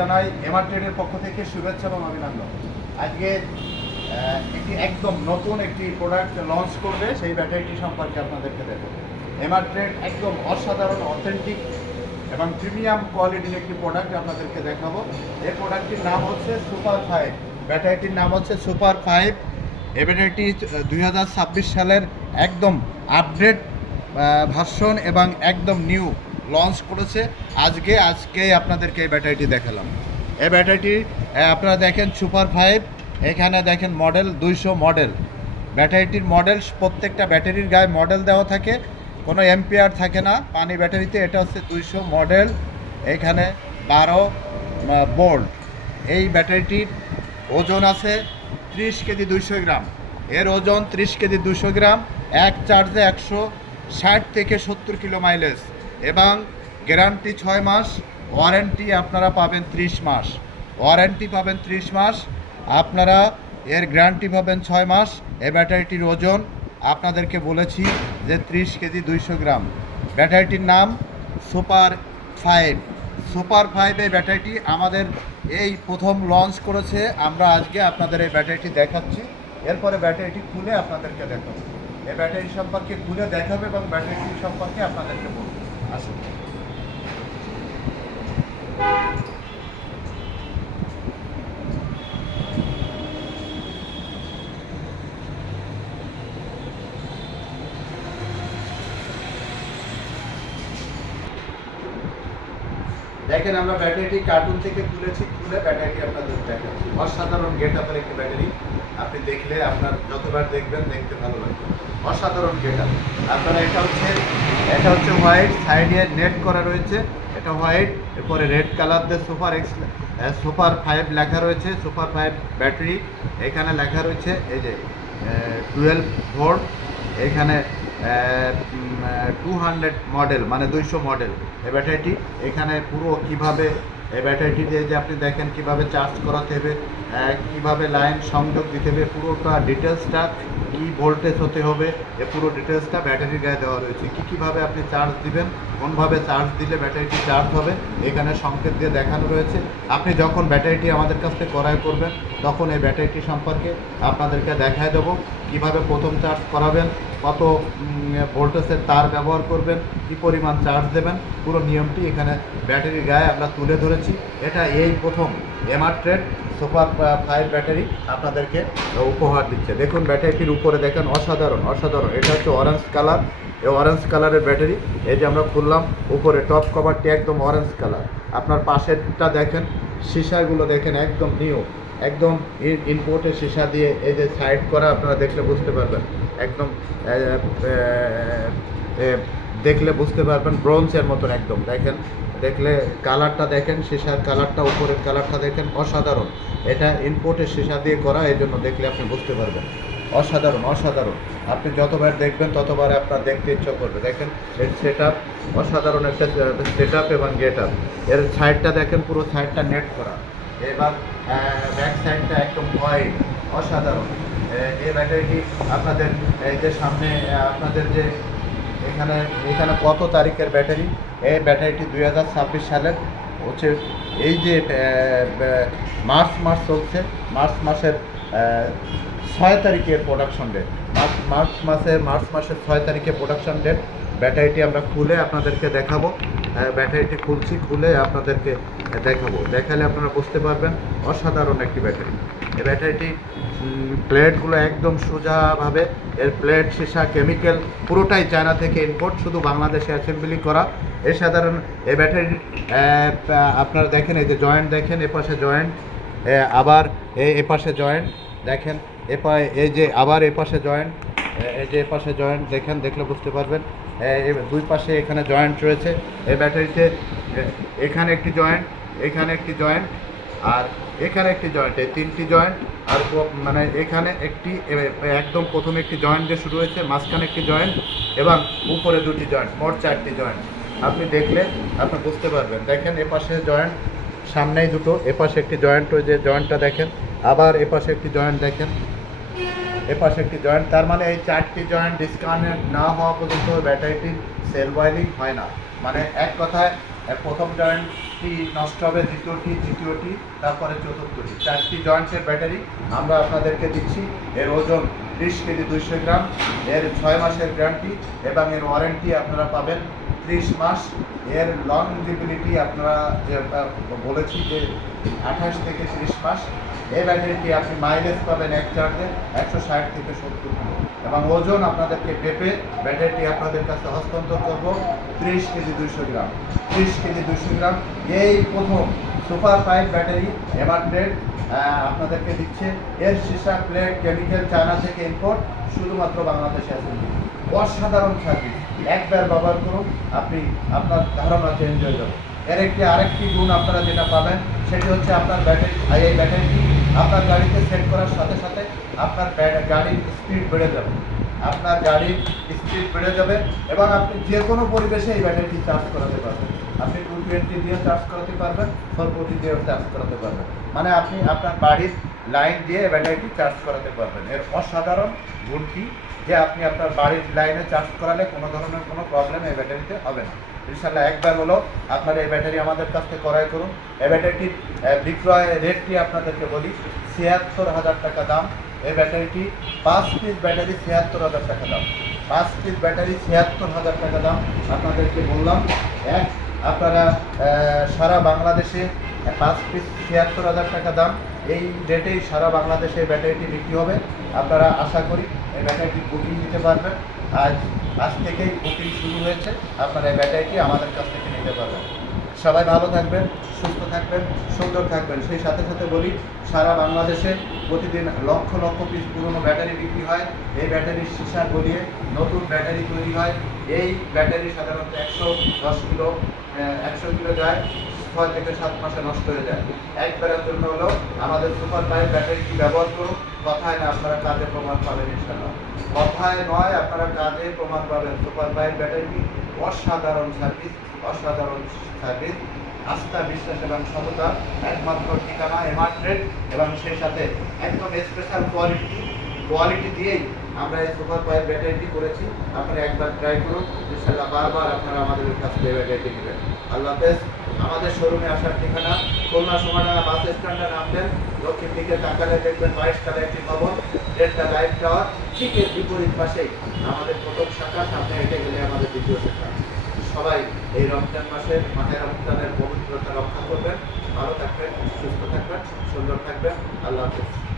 জানাই এমআর ট্রেডের পক্ষ থেকে শুভেচ্ছা এবং অভিনন্দন। আজকে একটি একদম নতুন একটি প্রোডাক্ট লঞ্চ করবে, সেই ব্যাটারিটি সম্পর্কে আপনাদেরকে দেবো। এমআর ট্রেড একদম অসাধারণ, অথেন্টিক এবং প্রিমিয়াম কোয়ালিটির একটি প্রোডাক্ট আপনাদেরকে দেখাবো। এই প্রোডাক্টটির নাম হচ্ছে সুপার 5। ব্যাটারিটির নাম হচ্ছে সুপার 5। এই ব্যাটারিটি 2026 সালের একদম আপডেট ভার্সন এবং একদম নিউ লঞ্চ করেছে। আজকে আপনাদেরকে এই ব্যাটারিটি দেখালাম। এই ব্যাটারিটি আপনারা দেখেন সুপার 5, এখানে দেখেন মডেল 200 মডেল। ব্যাটারিটির মডেল, প্রত্যেকটা ব্যাটারির গায়ে মডেল দেওয়া থাকে, কোনো এম্পিয়ার থাকে না পানি ব্যাটারিতে। এটা হচ্ছে 200 মডেল, এখানে 12 ভোল্ট। এই ব্যাটারিটির ওজন আছে 30 কেজি 200 গ্রাম। এর ওজন 30 কেজি 200 গ্রাম। এক চার্জে 160 থেকে 70 কিলো মাইলেজ এবং গ্যারান্টি 6 মাস, ওয়ারেন্টি আপনারা পাবেন 30 মাস। ওয়ারেন্টি পাবেন 30 মাস, আপনারা এর গ্যারান্টি পাবেন 6 মাস। এই ব্যাটারিটির ওজন আপনাদেরকে বলেছি যে 30 কেজি 200 গ্রাম। ব্যাটারিটির নাম সুপার 5। সুপার 5 এই ব্যাটারিটি আমাদের এই প্রথম লঞ্চ করেছে। আমরা আজকে আপনাদের এই ব্যাটারিটি দেখাচ্ছি, এরপরে ব্যাটারিটি খুলে আপনাদেরকে দেখাবো। এই ব্যাটারি সম্পর্কে খুলে দেখাবে এবং ব্যাটারিটি সম্পর্কে আপনাদেরকে বলবো। আসুন। দেখেন, আমরা ব্যাটারিটি কার্টুন থেকে তুলেছি, খুলে ব্যাটারিটি আপনাদের দেখাচ্ছি। অসাধারণ গেট আপের একটি ব্যাটারি। আপনি দেখলে আপনার যতবার দেখবেন দেখতে ভালো লাগবে। অসাধারণ গেট আপ। আপনারা এটা হচ্ছে হোয়াইট, সাইডে নেট করা রয়েছে, এটা হোয়াইট, এরপরে রেড কালার দিয়ে সুপার 5 লেখা রয়েছে। সুপার 5 ব্যাটারি, এখানে লেখা রয়েছে এই যে 12 ভোল্ট, এখানে 200 মডেল মানে 200 মডেল এই ব্যাটারিটি। এখানে পুরো কিভাবে এই ব্যাটারিটি দিয়ে যে আপনি দেখেন কিভাবে চার্জ করাতে হবে, কিভাবে লাইন সংযোগ দিতে হবে, পুরোটা ডিটেলসটা, কি ভোল্টেজ হতে হবে, এ পুরো ডিটেলসটা ব্যাটারির গায়ে দেওয়া রয়েছে। কীভাবে আপনি চার্জ দিবেন, কোনভাবে চার্জ দিলে ব্যাটারিটি চার্জ হবে, এখানে সংকেত দিয়ে দেখানো রয়েছে। আপনি যখন ব্যাটারিটি আমাদের কাছ থেকে ক্রয় করবেন তখন এই ব্যাটারিটি সম্পর্কে আপনাদেরকে দেখায় দেবো। কীভাবে প্রথম চার্জ করাবেন, কত ভোল্টেজের তার ব্যবহার করবেন, কী পরিমাণ চার্জ দেবেন, পুরো নিয়মটি এখানে ব্যাটারির গায়ে আমরা তুলে ধরেছি। এটা এই প্রথম এমআর ট্রেড সুপার 5 ব্যাটারি আপনাদেরকে উপহার দিচ্ছে। দেখুন ব্যাটারিটির উপরে দেখেন, অসাধারণ অসাধারণ। এটা হচ্ছে অরেঞ্জ কালার, এই অরেঞ্জ কালারের ব্যাটারি। এই যে আমরা খুললাম, উপরে টপ কভারটি একদম অরেঞ্জ কালার। আপনার পাশেরটা দেখেন, সিসাগুলো দেখেন একদম নিউ, একদম ইনপোর্টের সিসা দিয়ে এই যে সাইড করা, আপনারা দেখলে বুঝতে পারবেন, একদম দেখলে বুঝতে পারবেন ব্রোঞ্জের মতন একদম। দেখেন, দেখলে কালারটা দেখেন, সিসার কালারটা, উপরের কালারটা দেখেন, অসাধারণ। এটা ইনপোর্টের সিসা দিয়ে করা, এই জন্য দেখলে আপনি বুঝতে পারবেন। অসাধারণ অসাধারণ। আপনি যতবার দেখবেন ততবার আপনার দেখতে ইচ্ছা করবে। দেখেন এর সেট আপ, অসাধারণ একটা সেট আপ এবং গেট আপ। এর সাইডটা দেখেন, পুরো সাইডটা নেট করা। এবার ব্যাক সাইডটা একদম হোয়াইট, অসাধারণ। এই ব্যাটারিটি আপনাদের এই যে সামনে আপনাদের যে এখানে কত তারিখের ব্যাটারি, এই ব্যাটারিটি 2026 সালের হচ্ছে, এই যে মার্চ মাস চলছে, মার্চ মাসের 6 তারিখের প্রোডাকশন ডেট। মার্চ মাসের 6 তারিখে প্রোডাকশন ডেট। ব্যাটারিটি আমরা খুলে আপনাদেরকে দেখাবো। ব্যাটারিটি খুলছি, খুলে আপনাদেরকে দেখাবো। দেখালে আপনারা বুঝতে পারবেন অসাধারণ একটি ব্যাটারি। এই ব্যাটারিটি প্লেটগুলো একদম সোজাভাবে, এর প্লেট, সীসা, কেমিক্যাল পুরোটাই চায়না থেকে ইম্পোর্ট, শুধু বাংলাদেশে অ্যাসেম্বলি করা। এই সাধারণ এই ব্যাটারি আপনারা দেখেন, এই যে জয়েন্ট দেখেন, এপাশে জয়েন্ট, আবার এপাশে জয়েন্ট দেখেন, এই যে আবার এপাশে জয়েন্ট, এই যে এপাশে জয়েন্ট দেখেন, দেখলে বুঝতে পারবেন। দুই পাশে এখানে জয়েন্ট রয়েছে এই ব্যাটারিতে। এখানে একটি জয়েন্ট, এখানে একটি জয়েন্ট, আর এখানে একটি জয়েন্ট, এই 3টি জয়েন্ট। আর মানে এখানে একটি, একদম প্রথমে একটি জয়েন্ট দিয়ে শুরু হয়েছে, মাঝখানে একটি জয়েন্ট এবং উপরে 2টি জয়েন্ট, মোট 4টি জয়েন্ট। আপনি দেখলে আপনি বুঝতে পারবেন। দেখেন এপাশে জয়েন্ট, সামনেই দুটো, এপাশে একটি জয়েন্ট, ওই যে জয়েন্টটা দেখেন, আবার এপাশে একটি জয়েন্ট দেখেন, এপাশে একটি জয়েন্ট। তার মানে এই 4টি জয়েন্ট ডিসকানেক্ট না হওয়া পর্যন্ত ব্যাটারিটির সেল ওয়ারিং হয় না। মানে এক কথায় প্রথম জয়েন্টটি নষ্ট হবে, দ্বিতীয়টি, তারপরে চতুর্থটি। 4টি জয়েন্টের ব্যাটারি আমরা আপনাদেরকে দিচ্ছি। এর ওজন 30 কেজি 200 গ্রাম, এর 6 মাসের গ্যারান্টি এবং এর ওয়ারেন্টি আপনারা পাবেন 30 মাস। এর লংজিবিলিটি আপনারা যে বলেছি যে 28 থেকে 30 মাস। এই ব্যাটারিটি আপনি মাইলেজ পাবেন এক চার্জে 160 থেকে 70 কিলো এবং ওজন আপনাদেরকে পেপে ব্যাটারিটি আপনাদের কাছে হস্তান্তর করব 30 কেজি 200 গ্রাম। 30 কেজি 200 গ্রাম এই প্রথম সুপার পাইপ ব্যাটারি এভারগ্রেড আপনাদেরকে দিচ্ছে। এর সীসা প্লেট কেমিক্যাল চায়না থেকে ইম্পোর্ট, শুধুমাত্র বাংলাদেশে আছে। অসাধারণ সার্ভিস, একবার ব্যবহার করুন, আপনি আপনার ধারণা চেঞ্জ হয়ে যাবে। এর আরেকটি গুণ আপনারা যেটা পাবেন সেটি হচ্ছে আপনার ব্যাটারি, এই ব্যাটারিটি আপনার গাড়িতে সেট করার সাথে সাথে আপনার গাড়ির স্পিড বেড়ে যাবে, আপনার গাড়ির স্পিড বেড়ে যাবে এবং আপনি যে কোনো পরিবেশে এই ব্যাটারিটি চার্জ করাতে পারবেন। আপনি 220 দিয়ে চার্জ করাতে পারবেন, 440 দিয়ে চার্জ করাতে পারবেন, মানে আপনি আপনার বাড়ির লাইন দিয়ে ব্যাটারিটি চার্জ করাতে পারবেন। এর অসাধারণ গুণটি যে আপনি আপনার বাড়ির লাইনে চার্জ করালে কোনো ধরনের কোনো প্রবলেম এই ব্যাটারিতে হবে না। ইনশাল্লাহ একবার হলো আপনারা এই ব্যাটারি আমাদের কাছ থেকে ক্রয় করুন। এই ব্যাটারিটির বিক্রয় রেটটি আপনাদেরকে বলি, ৭৬,০০০ টাকা দাম। এই ব্যাটারিটি 5 পিস ব্যাটারি ৭৬,০০০ টাকা দাম। 5 পিস ব্যাটারি ৭৬,০০০ টাকা দাম আপনাদেরকে বললাম। আপনারা সারা বাংলাদেশে 5 পিস ৭৬,০০০ টাকা দাম। এই রেটেই সারা বাংলাদেশে ব্যাটারিটি বিক্রি হবে। আপনারা আশা করি এই ব্যাটারিটি বুকিং দিতে পারবেন। আজ থেকেই বুকিং শুরু হয়েছে, আপনারা এই ব্যাটারিটি আমাদের কাছ থেকে নিতে পারবেন। সবাই ভালো থাকবেন, সুস্থ থাকবেন, সুন্দর থাকবেন। সেই সাথে সাথে বলি, সারা বাংলাদেশে প্রতিদিন লক্ষ লক্ষ পিস পুরনো ব্যাটারি বিক্রি হয়। এই ব্যাটারির সীসা গলিয়ে নতুন ব্যাটারি তৈরি হয়। এই ব্যাটারি সাধারণত 110 কিলো 100 কিলো যায়, 6 থেকে 7 মাসে নষ্ট হয়ে যায়। একবারের জন্য হলো আমাদের সুপার পাইপ ব্যাটারিটি ব্যবহার করুন। কথায় না, আপনারা কাজে প্রমাণ পাবেন ইনশাআল্লাহ। কথায় নয়, আপনারা কাজে প্রমাণ পাবেন। সুপার পাইপ ব্যাটারিটি অসাধারণ সার্ভিস, অসাধারণ সার্ভিস, আস্থা, বিশ্বাস এবং সততা একমাত্র ঠিকানা এমার্ট্রেড এবং সেই সাথে একদম স্পেশাল কোয়ালিটি দিয়েই আমরা এই সুপার পাইপ ব্যাটারিটি করেছি। আপনারা একবার ট্রাই করুন, ইনশাআল্লাহ বারবার আপনারা আমাদের কাছ থেকে ব্যাটারিটি নেবেন। আল্লাহ হাফেজ। আমাদের শোরুমে আসার ঠিকানা খুলনা সোমাডাঙ্গা বাস স্ট্যান্ডে নামবেন, দক্ষিণ দিকে তাকালে দেখবেন 22 তলা একটি ভবন, ডেল্টা লাইফ টাওয়ার, ঠিক এর বিপরীত পাশেই আমাদের প্রথম শাখা, সামনে হেঁটে গেলে আমাদের দ্বিতীয় শাখা। সবাই এই রমজান মাসের মাহে রমজানের পবিত্রতা রক্ষা করবেন। ভালো থাকবেন, সুস্থ থাকবেন, সুন্দর থাকবেন। আল্লাহ হাফেজ।